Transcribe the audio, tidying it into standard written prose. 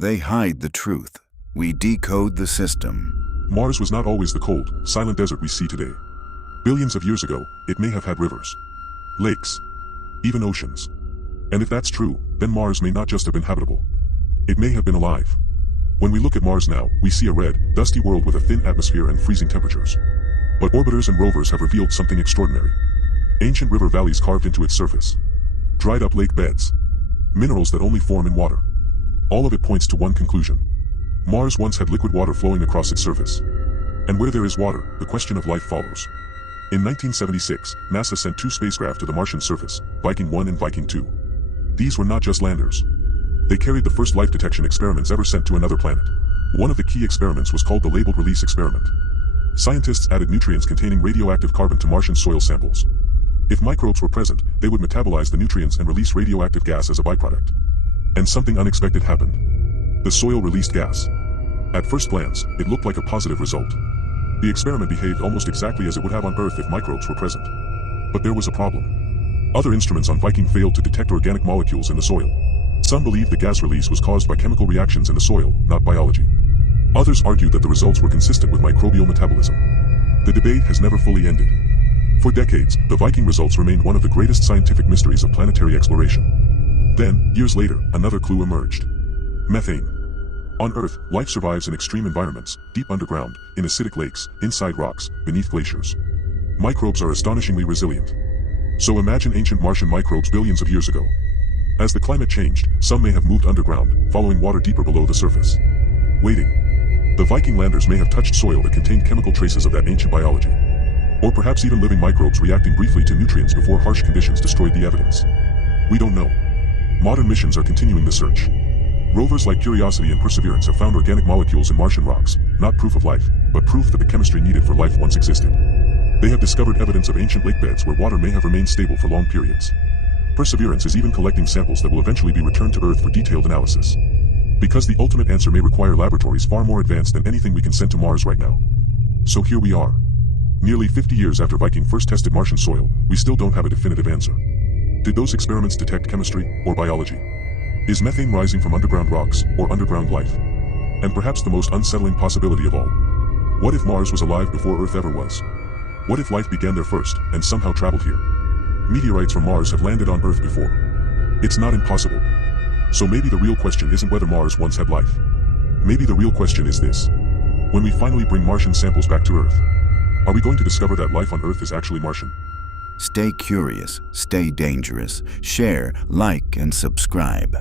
They hide the truth. We decode the system. Mars was not always the cold, silent desert we see today. Billions of years ago, it may have had rivers, lakes, even oceans. And if that's true, then Mars may not just have been habitable. It may have been alive. When we look at Mars now, we see a red, dusty world with a thin atmosphere and freezing temperatures. But orbiters and rovers have revealed something extraordinary. Ancient river valleys carved into its surface. Dried up lake beds. Minerals that only form in water. All of it points to one conclusion. Mars once had liquid water flowing across its surface. And where there is water, the question of life follows. In 1976, NASA sent two spacecraft to the Martian surface, Viking 1 and Viking 2. These were not just landers. They carried the first life detection experiments ever sent to another planet. One of the key experiments was called the labeled release experiment. Scientists added nutrients containing radioactive carbon to Martian soil samples. If microbes were present, they would metabolize the nutrients and release radioactive gas as a byproduct. And something unexpected happened. The soil released gas. At first glance, it looked like a positive result. The experiment behaved almost exactly as it would have on Earth if microbes were present. But there was a problem. Other instruments on Viking failed to detect organic molecules in the soil. Some believed the gas release was caused by chemical reactions in the soil, not biology. Others argued that the results were consistent with microbial metabolism. The debate has never fully ended. For decades, the Viking results remained one of the greatest scientific mysteries of planetary exploration. Then, years later, another clue emerged. Methane. On Earth, life survives in extreme environments, deep underground, in acidic lakes, inside rocks, beneath glaciers. Microbes are astonishingly resilient. So imagine ancient Martian microbes billions of years ago. As the climate changed, some may have moved underground, following water deeper below the surface. Waiting. The Viking landers may have touched soil that contained chemical traces of that ancient biology. Or perhaps even living microbes reacting briefly to nutrients before harsh conditions destroyed the evidence. We don't know. Modern missions are continuing the search. Rovers like Curiosity and Perseverance have found organic molecules in Martian rocks, not proof of life, but proof that the chemistry needed for life once existed. They have discovered evidence of ancient lake beds where water may have remained stable for long periods. Perseverance is even collecting samples that will eventually be returned to Earth for detailed analysis. Because the ultimate answer may require laboratories far more advanced than anything we can send to Mars right now. So here we are. Nearly 50 years after Viking first tested Martian soil, we still don't have a definitive answer. Did those experiments detect chemistry or biology? Is methane rising from underground rocks or underground life? And perhaps the most unsettling possibility of all. What if Mars was alive before Earth ever was? What if life began there first and somehow traveled here? Meteorites from Mars have landed on Earth before. It's not impossible. So maybe the real question isn't whether Mars once had life. Maybe the real question is this. When we finally bring Martian samples back to Earth, are we going to discover that life on Earth is actually Martian? Stay curious, stay dangerous, share, like, and subscribe.